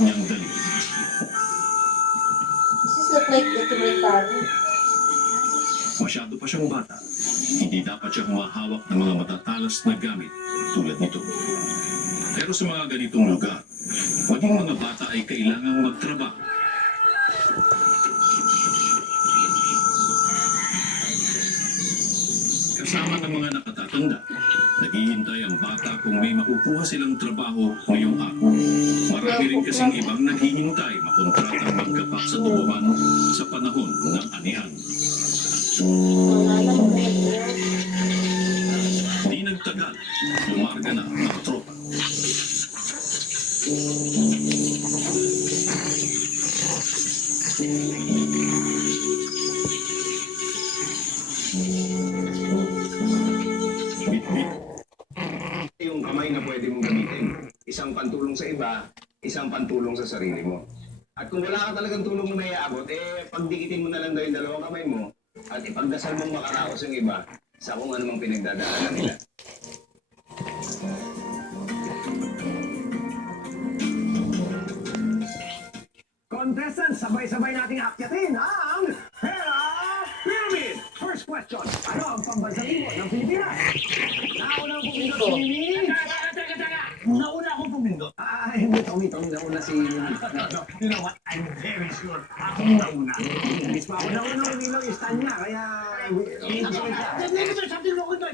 niyang dali. Does this look like documentary? Masyado pa siyang bata. Hindi dapat siya humahawak ng mga matatalas na gamit tulad nito. Pero sa mga ganitong lugar, maging mga bata ay kailangang magtrabaho. Kasama ng mga nakatatanda, naghihintay ang bata kung may makukuha silang trabaho ngayong araw. Marami rin kasing ibang naghihintay makontratang magkapak sa tubuhan sa panahon ng anihan. Di nagtagal, lumarga na ang mga tropa. Bit-bit. Yung kamay na pwede mong gamitin. Isang pantulong sa iba, isang pantulong sa sarili mo. At kung wala ka talagang tulong mo na iaabot, pagdikitin mo na lang daw yung dalawang kamay mo at ipagdasal mong makaraos yung iba sa kung anumang pinagdadaanan nila. Contestants, sabay-sabay nating akyatin ang Hera Pyramid! First question, ano ang pambansang ibon ng Pilipinas? Nauna ang pumindot si Mimi. Nauna akong pumindot. Hindi, Tommy, nauna si Mimi. No, you know what? I'm very sure. Akong nauna. Miss pa ako nauna, hindi lang istan niya, kaya... Hindi ko siya. Hindi ko siya. Sabi ko ko ito.